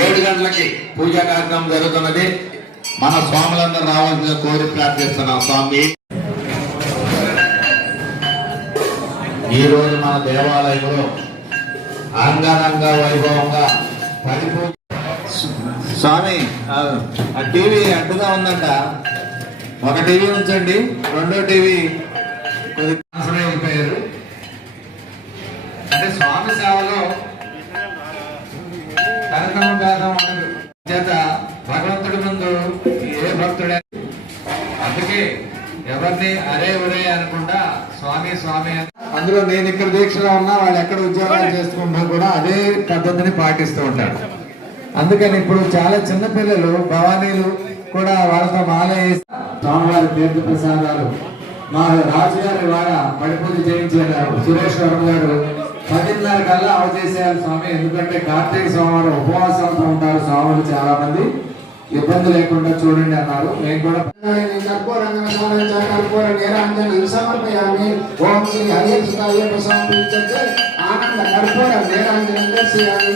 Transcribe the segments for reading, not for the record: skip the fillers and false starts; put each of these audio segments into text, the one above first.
7 గంటలకి పూజా కార్యక్రమం జరుగుతున్నది. మన స్వాములందరూ రావాల్సిన కోరి ప్రార్థిస్తున్నాం. స్వామి, ఈ రోజు మన దేవాలయంలో అంగరంగ వైభవంగా పరిపూజ. స్వామి, ఆ టీవీ అడ్డుగా ఉందంట, ఒక టీవీ ఉంచండి, రెండో టీవీ కొద్దిగా అయిపోయారు. అంటే స్వామి సేవలో కార్యక్రమం భేదం ఉండదు చేత భగవంతుడి ముందు ఏ భక్తుడే, అందుకే ఎవరిని అరే ఒరే అనకుండా స్వామి స్వామి. అందులో నేను ఇక్కడ దీక్షలో ఉన్నా, వాళ్ళు ఎక్కడ ఉద్యోగాలు చేసుకుంటున్నా కూడా అదే పద్ధతిని పాటిస్తూ ఉంటారు. అందుకని ఇప్పుడు చాలా చిన్న పిల్లలు భవానీలు కూడా వాళ్ళతో మాల వేసి స్వామివారి తీర్థ ప్రసాదాలు మా రాజుగారి వాడ పడిపూజ చేయించారు. సురేష్ వర్మ గారు 10:30 కల్లా అవచేసేయాలి స్వామి, ఎందుకంటే కార్తీక సోమవారం ఉపవాసంతో ఉంటారు స్వాములు చాలా మంది, ఇబ్బంది లేకుండా చూడండి అన్నారు. నేను కూడా కర్పూర నీరాంజనం సమర్పయామి. ఓం శ్రీ హరిహర ప్రసాదించే ఆనంద కర్పూర నీరాంజనం దర్శయామి.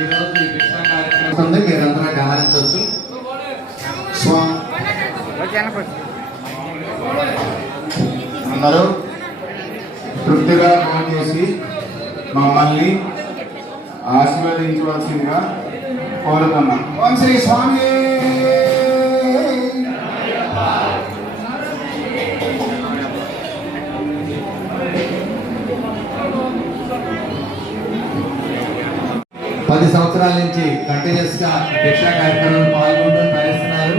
ఈరోజు ఈ కృష్ణ కార్యక్రమం మీరందరూ గమనించవచ్చు. అందరూ తృప్తిగా ఫోన్ చేసి మమ్మల్ని ఆశీర్వదించవలసిందిగా కోరుతున్నాం. ఓం శ్రీ స్వామి. సంవత్సరాల నుంచి కంటిన్యూస్ గా దీక్షా కార్యక్రమంలో పాల్గొంటూ తరిస్తున్నారు.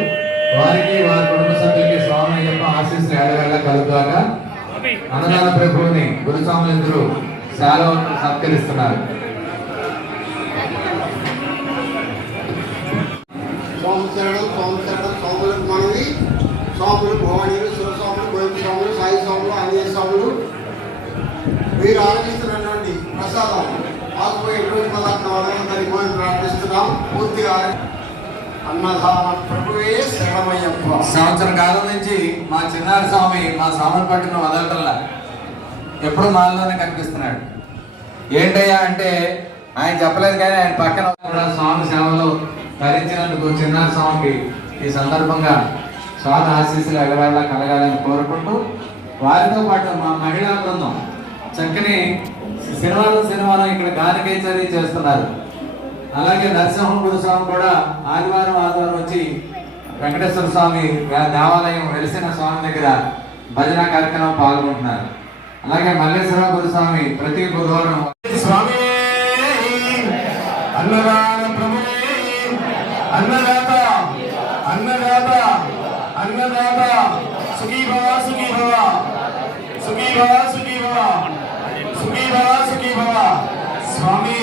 వారికి వారి కుటుంబ సభ్యులకి స్వామి యొక్క ఆశీస్సులు ఎడగల్లా కలుగుతాక అన్నదాన ప్రభువుని గురుస్వాములందరూ శాలవను సత్కరిస్తున్నారు. స్వాములు భవానీలు, శివస్వాములు, గోవింద స్వాములు, సాయి స్వాములు, ఆంజనేయ స్వాములు మీరు ఆలోచిస్తున్నటువంటి ప్రసాదం ఆకుపోయి ఎటువంటి పదార్థం దాన్ని ప్రార్థిస్తున్నాం. పూర్తిగా అన్నదాన ప్రభువే శరణమయ్యప్ప. సంవత్సరం కాలం నుంచి మా చిన్నారి స్వామి మా సామన్ పట్టిన వదలటంలా ఎప్పుడు మాలోనే కనిపిస్తున్నాడు. ఏంటయ్యా అంటే ఆయన చెప్పలేదు, కానీ ఆయన పక్కన కూడా స్వామి సేవలో ధరించినందుకు చిన్నారి స్వామికి ఈ సందర్భంగా స్వామి ఆశీస్సులు ఎగవేళ కలగాలని కోరుకుంటూ, వారితో పాటు మా మహిళా బృందం చక్కని శనివారం ఇక్కడ గానకేచరీ చేస్తున్నారు. అలాగే నరసింహ గురుస్వామి కూడా ఆదివారం వచ్చి వెంకటేశ్వర స్వామి దేవాలయం వెలిసిన స్వామి దగ్గర భజన కార్యక్రమం పాల్గొంటున్నారు. అలాగే మల్లేశ్వర గురుస్వామి ప్రతి బుధవారం స్వామి అన్నదాన ప్రభువే, అన్నదాత అన్నదాత అన్నదాత, సుఖీ భవ సుఖీ భవ, సుఖీ భవ సుఖీ భవ, సుఖీ భవ సుఖీ భవ స్వామి.